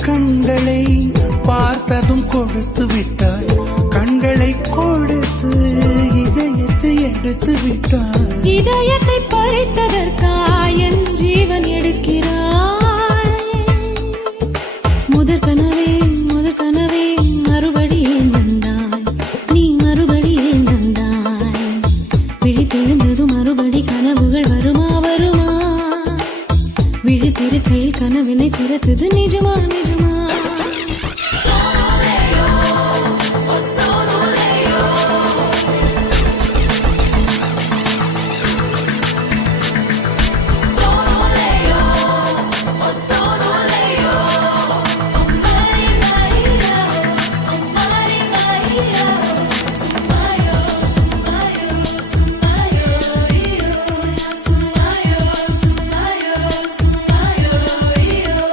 கண்களை பார்த்ததும் கொடுத்து விட்டாய், கண்களை கொடுத்து இதயத்தை எடுத்து விட்டாய். இதயத்தை பறித்ததற்காய் என் ஜீவன் எடுக்கிறாய். முதற் கனவே மறுபடியும் வந்தாய், நீ மறுபடியும் வந்தாய். விழித்தெழுந்ததும் மறுபடி கனவுகள் வருமா வருமா? விழித்திருக்கையில் கனவினை திறத்தது நிஜமா நிஜமா?